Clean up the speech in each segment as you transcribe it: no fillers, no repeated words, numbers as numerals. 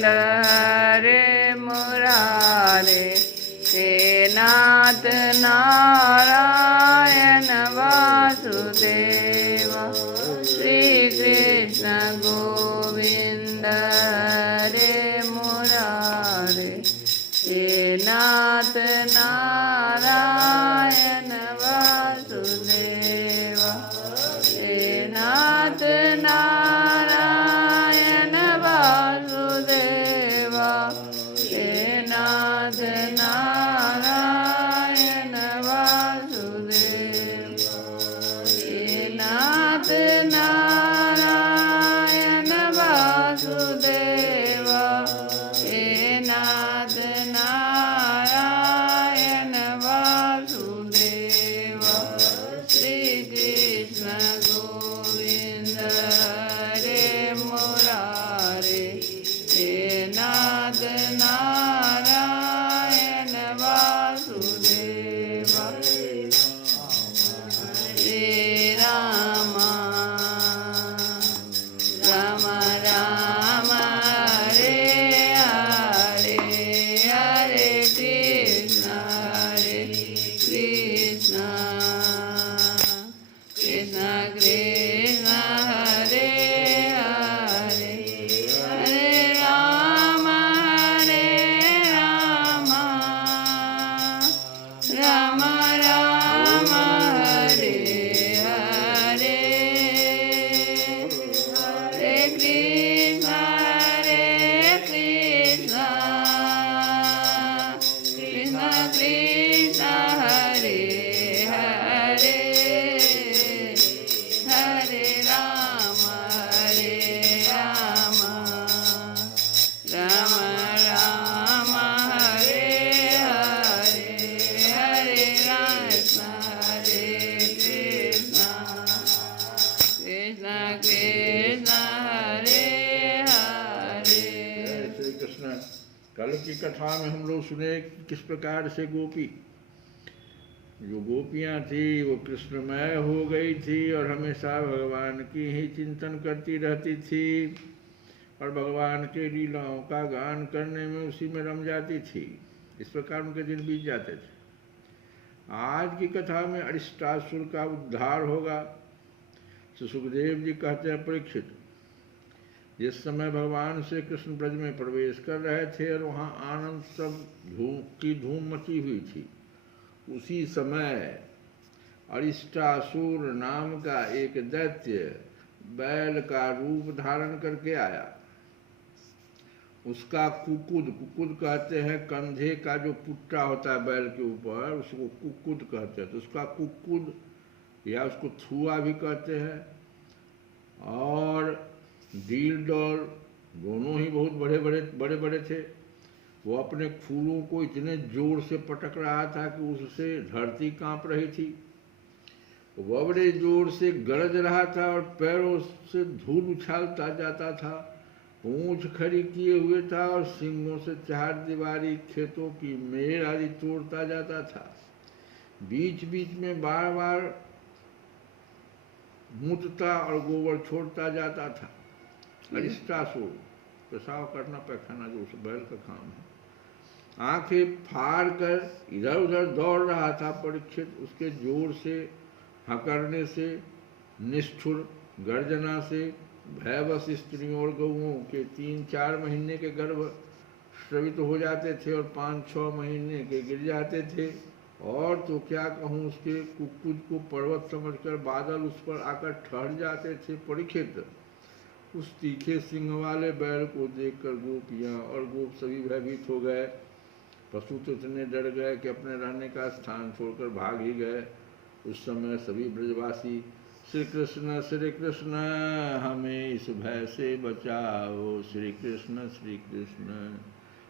हरे मुरारे, हे नाथ नारायण वासुदेव, श्री कृष्ण गोविंद हरे मुरारे, हे नाथ नारायण वासुदेव, हे नाथ नारायण वासुदेव, हे नाथ नारायण वासुदेव, हे नाथ नारायण वासुदेव, हे नाथ नारायण वासुदेव, श्री कृष्ण गोविंद हरे मुरारे, हे नाथ नारायण वासुदेव, हे राम राम राम हरे हरे, हरे कृष्ण कृष्ण कृष्ण कृष्ण हरे हरे, हरे राम राम राम हरे हरे, हरे कृष्ण कृष्ण कृष्ण हरे हरे, हरे राम राम राम हरे हरे, हरे कृष्ण कृष्ण कृष्ण हरे हरे। श्री कृष्ण कल की कथा में हम लोग सुने कि किस प्रकार से गोपी, जो गोपियां थी वो कृष्णमय हो गई थी और हमेशा भगवान की ही चिंतन करती रहती थी और भगवान के लीलाओं का गान करने में उसी में रम जाती थी। इस प्रकार उनके दिन बीत जाते थे। आज की कथा में अरिष्टासुर का उद्धार होगा। तो सुखदेव जी कहते हैं, परीक्षित, जिस समय भगवान श्री कृष्ण ब्रज में प्रवेश कर रहे थे और वहाँ आनंद सब की धूम मची हुई थी, उसी समय अरिष्टासुर नाम का एक दैत्य बैल का रूप धारण करके आया। उसका कुकुद कहते हैं, कंधे का जो पुट्टा होता है बैल के ऊपर, उसको कुकुद कहते हैं। तो उसका कुकुद या उसको थुआ भी कहते हैं, और डील डॉल दोनों ही बहुत बड़े बड़े थे। वो अपने फूलों को इतने जोर से पटक रहा था कि उससे धरती कांप रही थी। वह बड़े जोर से गरज रहा था और पैरों से धूल उछालता जाता था। पूंछ खड़ी किए हुए था और सींगों से चार दीवारी खेतों की मेड़ आदि तोड़ता जाता था। बीच बीच में बार बार मूत्रता और गोबर छोड़ता जाता था। अरिष्टासुर, पेशाब करना पैखाना जो उस बैल का काम है, आंखें फाड़ कर इधर उधर दौड़ रहा था। परीक्षित उसके जोर से हकरने से, निष्ठुर गर्जना से भयवश स्त्रियों और गौओं के 3-4 महीने के गर्भ स्रवित हो जाते थे और 5-6 महीने के गिर जाते थे। और तो क्या कहूँ, उसके कुकुद को पर्वत समझकर बादल उस पर आकर ठहर जाते थे। परीक्षित उस तीखे सिंह वाले बैल को देखकर गोपियाँ और गोप सभी भयभीत हो गए। पशु तो इतने डर गए कि अपने रहने का स्थान छोड़कर भाग ही गए। उस समय सभी ब्रजवासी श्री कृष्ण हमें इस भय से बचाओ, श्री कृष्ण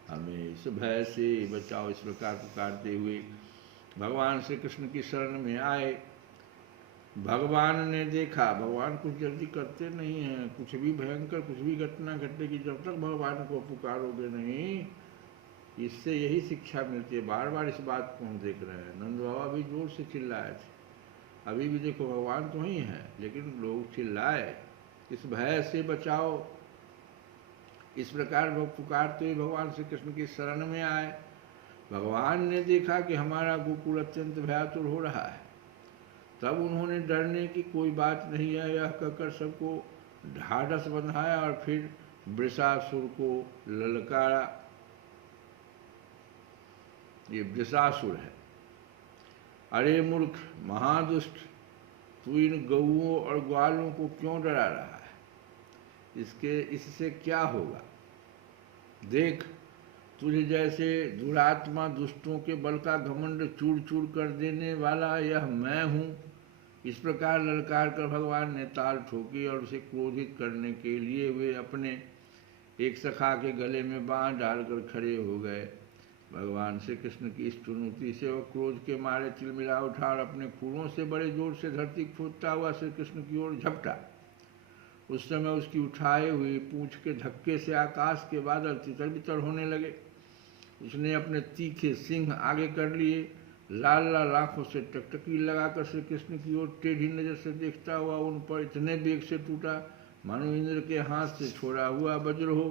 हमें इस भय से बचाओ, इस प्रकार पुकारते हुए भगवान श्री कृष्ण की शरण में आए। भगवान ने देखा, भगवान कुछ जल्दी करते नहीं हैं। कुछ भी भयंकर कुछ भी घटना घटेगी, जब तक भगवान को पुकारोगे नहीं, इससे यही शिक्षा मिलती है। बार बार इस बात को हम देख रहे हैं। नंद बाबा भी जोर से चिल्लाए थे, अभी भी देखो भगवान तो ही है, लेकिन लोग चिल्लाए, इस भय से बचाओ, इस प्रकार वह पुकारते हुए भगवान श्री कृष्ण की शरण में आए। भगवान ने देखा कि हमारा गोकुल अत्यंत भयातुर हो रहा है। तब उन्होंने डरने की कोई बात नहीं है यह कहकर सबको ढाढ़स बंधाया और फिर वृषासुर को ललकारा। ये वृषासुर है। अरे मूर्ख महादुष्ट, तू इन गौओं और ग्वालों को क्यों डरा रहा है? इससे क्या होगा? देख, तुझे जैसे दुरात्मा दुष्टों के बल का घमंड चूर चूर कर देने वाला यह मैं हूँ। इस प्रकार ललकार कर भगवान ने ताल ठोकी और उसे क्रोधित करने के लिए वे अपने एक सखा के गले में बाँह डालकर खड़े हो गए। भगवान श्री कृष्ण की इस चुनौती से वह क्रोध के मारे तिलमिला उठा और अपने खुरों से बड़े जोर से धरती खोदता हुआ श्री कृष्ण की ओर झपटा। उस समय उसकी उठाए हुई पूंछ के धक्के से आकाश के बादल तितर बितर होने लगे। उसने अपने तीखे सिंह आगे कर लिए। लाल लाल आंखों से टकटकी लगाकर श्री कृष्ण की ओर टेढ़ी नजर से देखता हुआ उन पर इतने वेग से टूटा मानो इंद्र के हाथ से छोड़ा हुआ वज्र हो।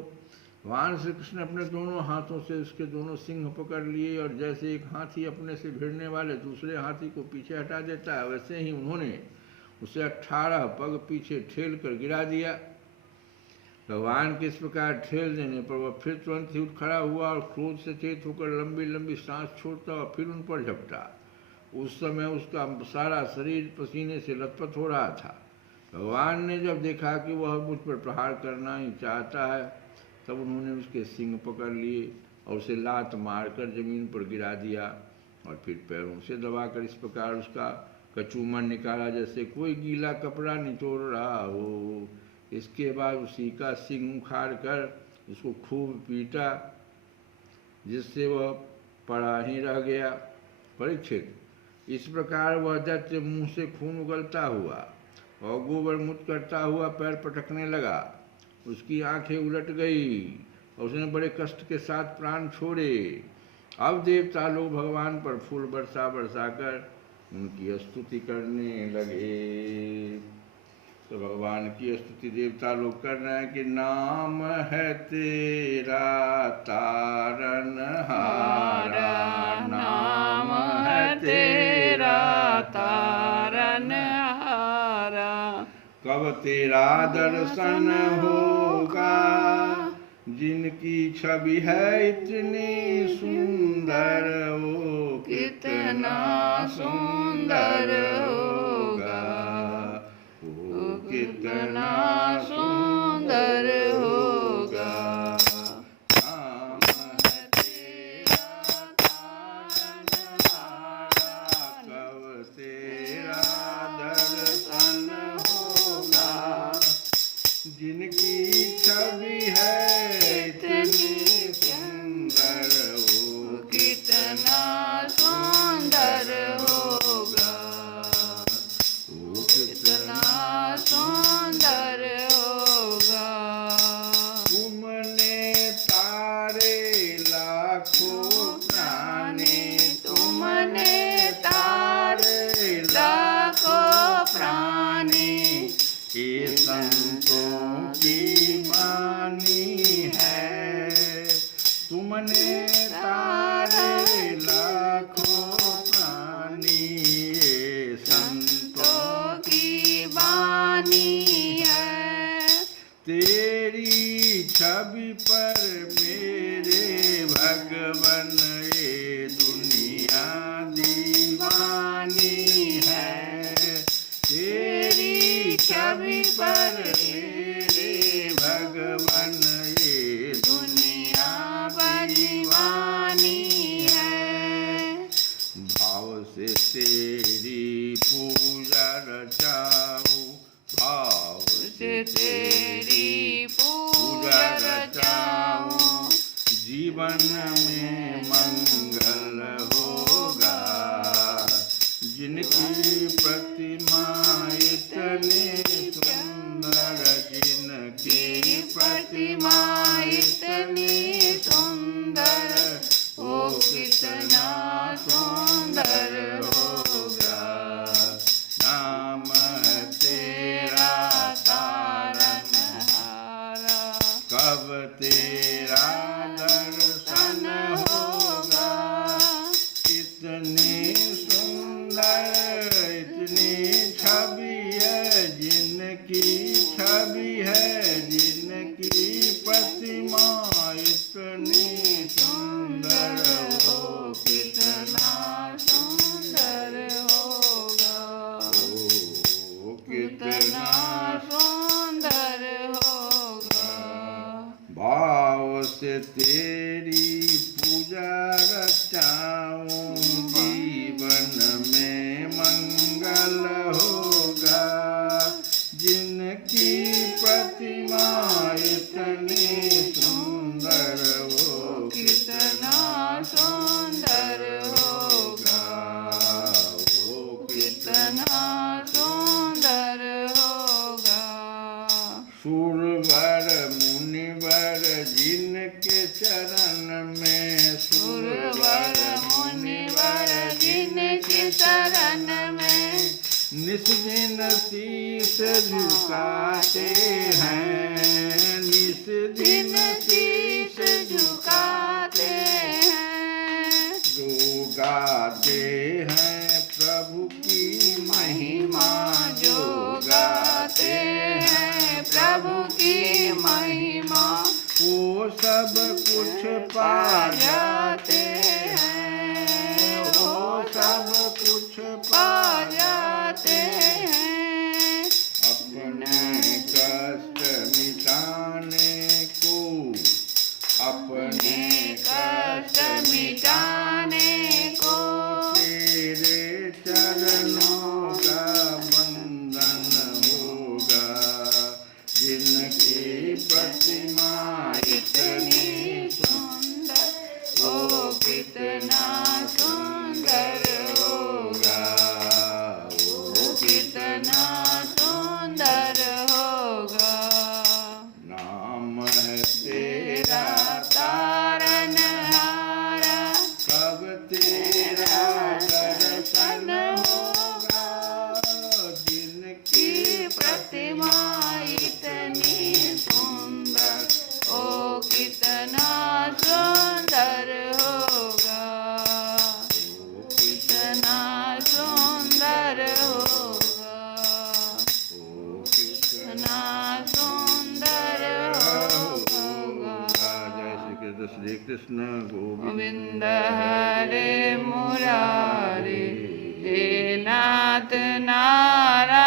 भगवान श्री कृष्ण अपने दोनों हाथों से उसके दोनों सिंह पकड़ लिए और जैसे एक हाथी अपने से भिड़ने वाले दूसरे हाथी को पीछे हटा देता है, वैसे ही उन्होंने उसे 18 पग पीछे ठेल कर गिरा दिया। भगवान के इस प्रकार ठेल देने पर वह फिर तुरंत ही उठ खड़ा हुआ और क्रोध से चेत होकर लंबी लंबी सांस छोड़ता और फिर उन पर झपटा। उस समय उसका सारा शरीर पसीने से लथपथ हो रहा था। भगवान ने जब देखा कि वह मुझ पर प्रहार करना ही चाहता है, तब उन्होंने उसके सिंग पकड़ लिए और उसे लात मारकर जमीन पर गिरा दिया और फिर पैरों से दबाकर इस प्रकार उसका कचूमन निकाला जैसे कोई गीला कपड़ा निचोड़ रहा हो। इसके बाद उसी का सिंग उखाड़ कर उसको खूब पीटा, जिससे वह पड़ा ही रह गया। परीक्षित, इस प्रकार वह दैत्य मुंह से खून उगलता हुआ और गोबर मुत करता हुआ पैर पटकने लगा। उसकी आंखें उलट गई और उसने बड़े कष्ट के साथ प्राण छोड़े। अब देवता लोग भगवान पर फूल बरसा बरसा कर उनकी स्तुति करने लगे। तो भगवान की स्तुति देवता लोग कर रहे हैं कि नाम है तेरा तारन हारा, नाम है तेरा तारन हारा। कब तेरा दर्शन होगा जिनकी छवि है इतनी सुंदर, वो कितना सुंदर होगा, वो कितना सुंदर होगा। नाम है तेरा तारन हारा, कब तेरा दर्शन होगा जिनकी छवि है इतनी सुंदर, वो कितना सुंदर होगा, वो कितना सुंदर होगा। तुमने तारे लाखों प्राणी, तुमने तारे लाखों प्राणी, ये संतों की वाणी है। तुमने तारे लाखों प्राणी, ये संतों की वाणी है। तेरी छवि पर मेरे भगवन ये दुनिया दीवानी है। तेरी छवि पर मेरे भगवन ये दुनिया दीवानी है। भाव से तेरी पूजा रचाऊं, भाव से तेरी पूजा रचाऊं, जीवन में मंगल होगा। जिनकी प्रतिमा इतनी सुंदर, जिनकी प्रतिमा इतनी सुंदर, वो कितना सुंदर होगा। नाम है तेरा तारन हारा, अब तेरा दर्शन होगा। कितनी सुंदर इतनी छवि है जिनकी छवि है, जिनकी प्रतिमा इतनी सुंदर हो, कितना सुंदर होगा, ओ कितना सुंदर होगा। भाव से तेरी पूजा रचाऊं, जीवन में मंगल होगा। जिनकी प्रतिमा इतनी सुंदर हो, कितना सुंदर होगा, वो कितना सुंदर होगा। सुरवर मुनिवर जिनके चरण में, सुरवर मुनिवर जिनके शरण में, निस दिन शीस झुकाते हैं, निस दिन शीश झुकाते हैं। जो गाते हैं प्रभु की महिमा, जो गाते हैं प्रभु की महिमा, वो सब कुछ पा जाते हैं, वो सब कुछ पा जाते हैं। अपने कष्ट मिटाने को, अपने कष्ट मिटाने को, तेरे चरणों का बंधन होगा। जिनकी प्रतिमा इतनी सुंदर, ओ कितना सुंदर होगा, ओ कितना सुंदर होगा। नाम है तेरा तेरा तारनहारा, कब तेरा दर्शन होगा। जिनकी की प्रतिमा इतनी सुंदर, ओ कितना सुंदर होगा, कितना सुंदर होगा, कितना सुंदर होगा। जय श्री कृष्ण, श्री कृष्ण गोविंद हरे मुरारे, हे नाथ नारायण।